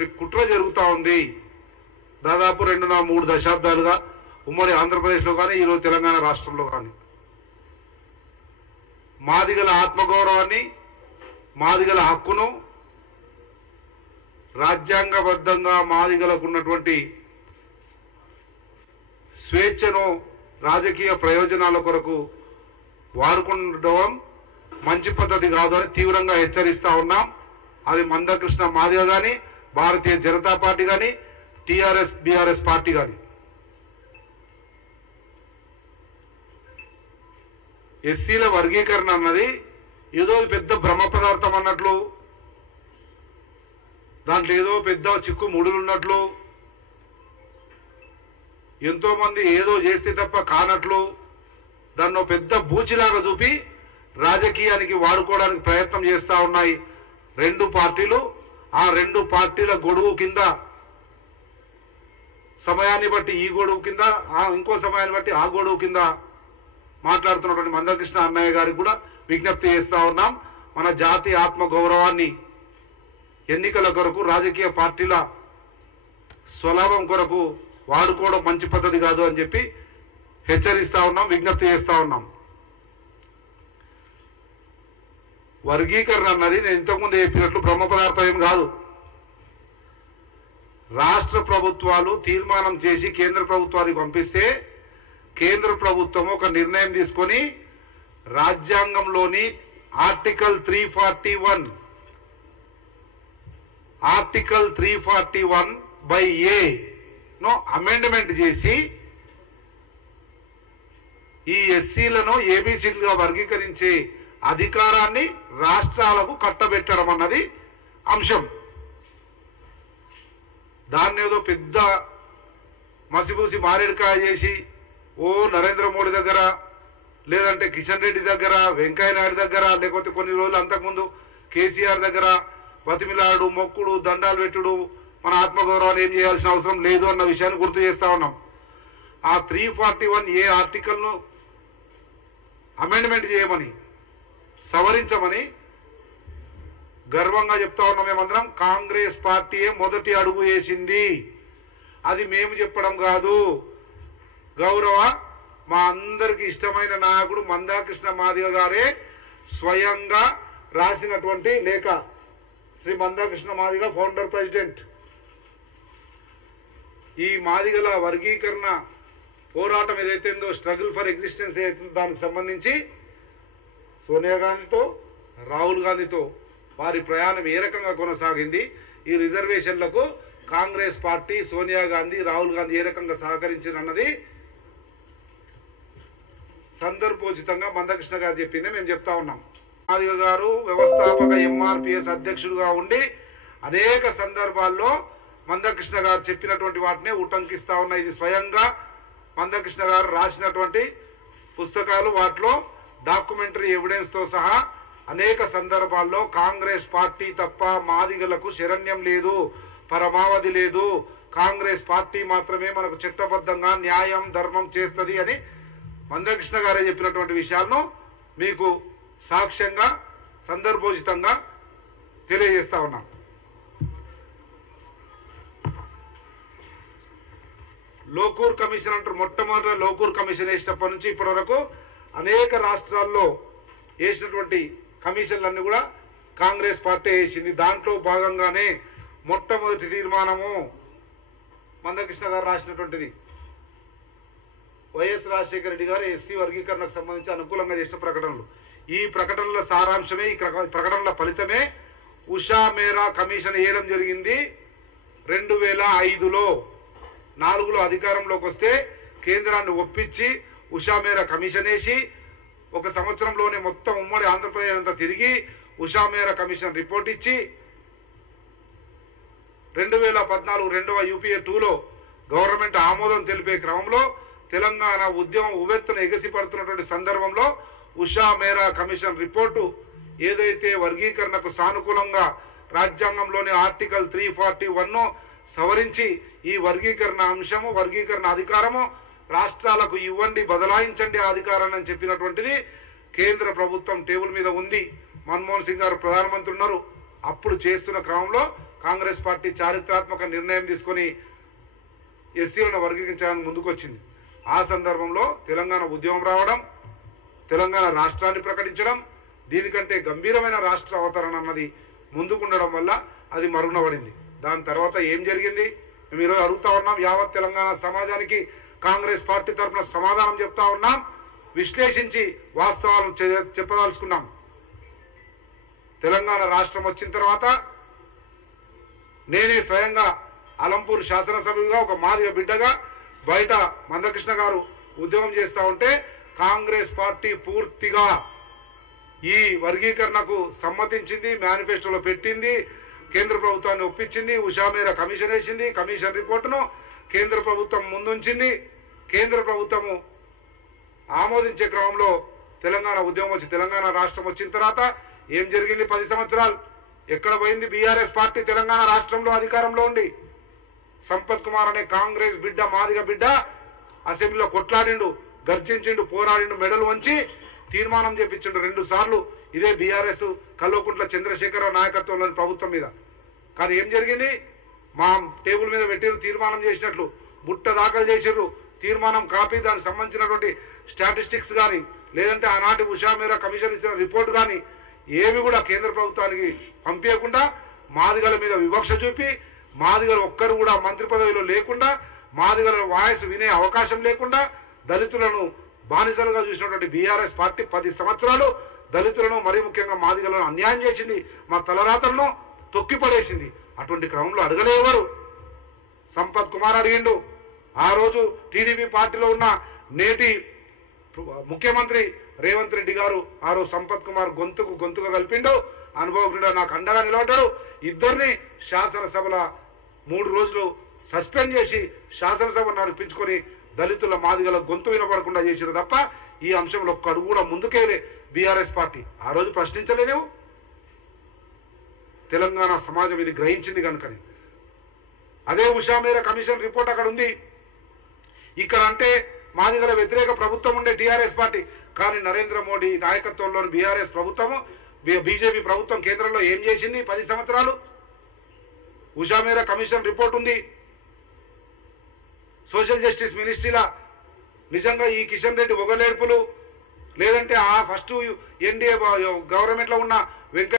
చేసేటువంటి కుట్ర జరుగుతూ ఉంది. దాదాపు 2-3 దశాబ్దాలుగా ఉమ్మడి ఆంధ్రప్రదేశ్లో కానీ ఈరోజు తెలంగాణ రాష్ట్రంలో కానీ మాదిగల ఆత్మగౌరవాన్ని, మాదిగల హక్కును, రాజ్యాంగబద్ధంగా మాదిగలకు ఉన్నటువంటి స్వేచ్ఛను రాజకీయ ప్రయోజనాల కొరకు వాడుకుండడం మంచి పద్ధతి కాదు అని తీవ్రంగా హెచ్చరిస్తా ఉన్నాం. అది మందకృష్ణ మాదిగ కానీ, భారతీయ జనతా పార్టీ కానీ, టిఆర్ఎస్ బిఆర్ఎస్ పార్టీ కానీ. ఎస్సీల వర్గీకరణ అన్నది ఏదో పెద్ద బ్రహ్మ పదార్థం అన్నట్లు, దాంట్లో ఏదో పెద్ద చిక్కు ముడులు ఉన్నట్లు, ఎంతో మంది ఏదో చేస్తే తప్ప కానట్లు దాన్ని పెద్ద బూచిలాగా చూపి రాజకీయానికి వాడుకోవడానికి ప్రయత్నం చేస్తా ఉన్నాయి రెండు పార్టీలు. ఆ రెండు పార్టీల గొడుగు కింద సమయాన్ని బట్టి ఈ గొడుగు కింద, ఇంకో సమయాన్ని బట్టి ఆ గొడుగు కింద మాట్లాడుతున్నటువంటి మందకృష్ణ అన్నయ్య గారికి కూడా విజ్ఞప్తి చేస్తా ఉన్నాం. మన జాతి ఆత్మ గౌరవాన్ని ఎన్నికల కొరకు, రాజకీయ పార్టీల స్వలాభం కొరకు వాడుకోవడం మంచి పద్ధతి కాదు అని చెప్పి హెచ్చరిస్తా ఉన్నాం, విజ్ఞప్తి చేస్తా ఉన్నాం. వర్గీకరణ అన్నది నేను ఇంతకుముందు చెప్పినట్లు బ్రహ్మ పదార్థం ఏం కాదు. రాష్ట్ర ప్రభుత్వాలు తీర్మానం చేసి కేంద్ర ప్రభుత్వానికి పంపిస్తే కేంద్ర ప్రభుత్వం ఒక నిర్ణయం తీసుకొని రాజ్యాంగంలోని ఆర్టికల్ 341/A ను అమెండ్మెంట్ చేసి ఈ ఎస్సీలను ఏబిసిలుగా వర్గీకరించే అధికారాన్ని రాష్ట్రాలకు కట్టబెట్టడం అన్నది అంశం. దాన్ని ఏదో పెద్ద మసిపూసి మారేడుకాయ చేసి నరేంద్ర మోడీ దగ్గర, లేదంటే కిషన్ రెడ్డి దగ్గర, వెంకయ్య నాయుడు దగ్గర, లేకపోతే కొన్ని రోజులు అంతకుముందు కేసీఆర్ దగ్గర బతిమిలాడు, మొక్కుడు, దండాలు పెట్టుడు, మన ఆత్మగౌరవాన్ని ఏం చేయాల్సిన అవసరం లేదు అన్న విషయాన్ని గుర్తు చేస్తా ఉన్నాం. ఆ 341A ఆర్టికల్ను అమెండ్మెంట్ చేయమని, సవరించమని గర్వంగా చెప్తా ఉన్నాం. మేమందరం కాంగ్రెస్ పార్టీయే మొదటి అడుగు వేసింది. అది మేము చెప్పడం కాదు. గౌరవ మా అందరికి ఇష్టమైన నాయకుడు మందాకృష్ణ మాదిగ గారే స్వయంగా రాసినటువంటి లేఖ. Shri Mandakrishna Madiga, founder president. ఈ మాదిగల వర్గీకరణ పోరాటం ఏదైతుందో, స్ట్రగుల్ ఫర్ ఎగ్జిస్టెన్స్ ఏదైతుందో దానికి సంబంధించి సోనియా గాంధీతో, రాహుల్ గాంధీతో వారి ప్రయాణం ఏ రకంగా కొనసాగింది, ఈ రిజర్వేషన్లకు కాంగ్రెస్ పార్టీ, సోనియా గాంధీ, రాహుల్ గాంధీ ఏ రకంగా సహకరించినన్నది సందర్భోచితంగా మందకృష్ణ గారు చెప్పిందే మేము చెప్తా ఉన్నాం. మాదిగ గారు వ్యవస్థాపక MRPS అధ్యక్షుడుగా ఉండి అనేక సందర్భాల్లో మందకృష్ణ గారు చెప్పినటువంటి వాటినే ఉటంకిస్తా ఉన్నాయి. ఇది స్వయంగా మందకృష్ణ గారు రాసినటువంటి పుస్తకాలు. వాటిలో డాక్యుమెంటరీ ఎవిడెన్స్ తో సహా అనేక సందర్భాల్లో కాంగ్రెస్ పార్టీ తప్ప మాదిగలకు శరణ్యం లేదు, పరమావధి లేదు, కాంగ్రెస్ పార్టీ మాత్రమే మనకు చట్టబద్ధంగా న్యాయం, ధర్మం చేస్తుంది అని మందకృష్ణ గారే చెప్పినటువంటి విషయాలను మీకు సాక్ష్యంగా, సందర్భోచితంగా తెలియజేస్తా ఉన్నాం. లోకూర్ కమిషన్ అంటారు. మొట్టమొదటి లోకూర్ కమిషన్ వేసినప్పటి నుంచి ఇప్పటి వరకు అనేక రాష్ట్రాల్లో వేసినటువంటి కమిషన్లన్నీ కూడా కాంగ్రెస్ పార్టీ వేసింది. దాంట్లో భాగంగానే మొట్టమొదటి తీర్మానము మందకృష్ణ గారు రాసినటువంటిది. వైఎస్ రాజశేఖర రెడ్డి గారు ఎస్సీ వర్గీకరణకు సంబంధించి అనుకూలంగా చేసిన ప్రకటనలు. ఈ ప్రకటనల సారాంశమే, ఈ ప్రకటనల ఫలితమే ఉషా మేరా కమిషన్ వేయడం జరిగింది. 2005లో 4లో అధికారంలోకి వస్తే కేంద్రాన్ని ఒప్పించి ఉషా మేరా కమిషన్ వేసి 1 సంవత్సరంలోనే మొత్తం ఉమ్మడి ఆంధ్రప్రదేశ్ అంతా తిరిగి ఉషా మేరా కమిషన్ రిపోర్ట్ ఇచ్చి 2014 రెండవ UPA 2లో గవర్నమెంట్ ఆమోదం తెలిపే క్రమంలో తెలంగాణ ఉద్యమం ఉవ్వెత్తున ఎగసిపడుతున్నటువంటి సందర్భంలో ఉషా మేరా కమిషన్ రిపోర్టు ఏదైతే వర్గీకరణకు సానుకూలంగా రాజ్యాంగంలోని ఆర్టికల్ 341ను సవరించి ఈ వర్గీకరణ అంశము, వర్గీకరణ అధికారము రాష్ట్రాలకు ఇవ్వండి, బదలాయించండి ఆ అధికారాన్ని అని చెప్పినటువంటిది కేంద్ర ప్రభుత్వం టేబుల్ మీద ఉంది. మన్మోహన్ సింగ్ గారు ప్రధానమంత్రి ఉన్నారు. అప్పుడు చేస్తున్న క్రమంలో కాంగ్రెస్ పార్టీ చారిత్రాత్మక నిర్ణయం తీసుకొని ఎస్సీలను వర్గీకరించడానికి ముందుకొచ్చింది. ఆ సందర్భంలో తెలంగాణ ఉద్యమం రావడం, తెలంగాణ రాష్ట్రాన్ని ప్రకటించడం, దీనికంటే గంభీరమైన రాష్ట్ర అవతరణ అన్నది ముందుకుండడం వల్ల అది మరుగున పడింది. దాని తర్వాత ఏం జరిగింది మేము ఈరోజు అడుగుతా ఉన్నాం. యావత్ తెలంగాణ సమాజానికి కాంగ్రెస్ పార్టీ తరఫున సమాధానం చెప్తా ఉన్నాం, విశ్లేషించి వాస్తవాలను చెప్పదలుచుకున్నాం. తెలంగాణ రాష్ట్రం వచ్చిన తర్వాత నేనే స్వయంగా అలంపూర్ శాసనసభ్యుడిగా ఒక మాదిగ బిడ్డగా బయట మందకృష్ణ గారు ఉద్యమం చేస్తూ ఉంటే కాంగ్రెస్ పార్టీ పూర్తిగా ఈ వర్గీకరణకు సమ్మతించింది, మేనిఫెస్టోలో పెట్టింది, కేంద్ర ప్రభుత్వాన్ని ఒప్పించింది, ఉషా మేర కమిషన్ వేసింది, కమిషన్ రిపోర్టును కేంద్ర ప్రభుత్వం ముందుంచింది. కేంద్ర ప్రభుత్వము ఆమోదించే క్రమంలో తెలంగాణ ఉద్యమం వచ్చి తెలంగాణ రాష్ట్రం వచ్చిన తర్వాత ఏం జరిగింది? 10 సంవత్సరాలు ఎక్కడ పోయింది బీఆర్ఎస్ పార్టీ? తెలంగాణ రాష్ట్రంలో అధికారంలో ఉండి సంపత్ కుమార్ అనే కాంగ్రెస్ బిడ్డ, మాదిగ బిడ్డ అసెంబ్లీలో కొట్లాడిండు, గర్జించిండు, పోరాడిండు, మెడలు వంచి తీర్మానం చేపించిండు 2 సార్లు ఇదే బీఆర్ఎస్ కల్వకుంట్ల చంద్రశేఖరరావు నాయకత్వంలోని ప్రభుత్వం మీద. కానీ ఏం జరిగింది? మా టేబుల్ మీద పెట్టిరు, తీర్మానం చేసినట్లు బుట్ట దాఖలు చేసిర్రు, తీర్మానం కాపీ, దానికి సంబంధించినటువంటి స్టాటిస్టిక్స్ కానీ లేదంటే ఆనాటి ఉషా మేర కమిషన్ ఇచ్చిన రిపోర్టు కానీ ఏమి కూడా కేంద్ర ప్రభుత్వానికి పంపించకుండా మాదిగల మీద వివక్ష చూపి, మాదిగలు ఒక్కరు కూడా మంత్రి పదవిలో లేకుండా, మాదిగల వాయిస్ వినే అవకాశం లేకుండా దళితులను బానిసలుగా చూసినటువంటి బీఆర్ఎస్ పార్టీ 10 సంవత్సరాలు దళితులను, మరీ ముఖ్యంగా మాదిగలను అన్యాయం చేసింది, మా తలరాతలను తొక్కిపడేసింది. అటువంటి క్రమంలో అడగలేవారు. సంపత్ కుమార్ అడిగిండు. ఆ రోజు టీడీపీ పార్టీలో ఉన్న నేటి ముఖ్యమంత్రి రేవంత్ రెడ్డి గారు ఆ రోజు సంపత్ కుమార్ గొంతుగా కలిపిండు, అనుభవజ్ఞుడు, నాకు అండగా నిలబడ్డాడు. ఇద్దరిని శాసనసభల 3 రోజులు సస్పెండ్ చేసి శాసనసభ నడిపించుకొని దళితుల, మాదిగల గొంతు వినపడకుండా చేసిరు తప్ప ఈ అంశంలో ఒక్క అడుగు కూడా ముందుకేలే బీఆర్ఎస్ పార్టీ. ఆ రోజు ప్రశ్నించలేవు. తెలంగాణ సమాజం ఇది గ్రహించింది కనుకని. అదే ఉషా మేర కమిషన్ రిపోర్ట్ అక్కడ ఉంది. ఇక్కడ అంటే మాదిగల వ్యతిరేక ప్రభుత్వం ఉండే టీఆర్ఎస్ పార్టీ, కానీ నరేంద్ర మోడీ నాయకత్వంలోని బీఆర్ఎస్ ప్రభుత్వము, బీజేపీ ప్రభుత్వం కేంద్రంలో ఏం చేసింది 10 సంవత్సరాలు? ఉషా మేర కమిషన్ రిపోర్ట్ ఉంది. సోషల్ జస్టిస్ మినిస్ట్రీలా నిజంగా ఈ కిషన్ రెడ్డి ఒగలేర్పులు లేదంటే ఆ ఫస్ట్ ఎన్డీఏ గవర్నమెంట్లో ఉన్న వెంకయ్య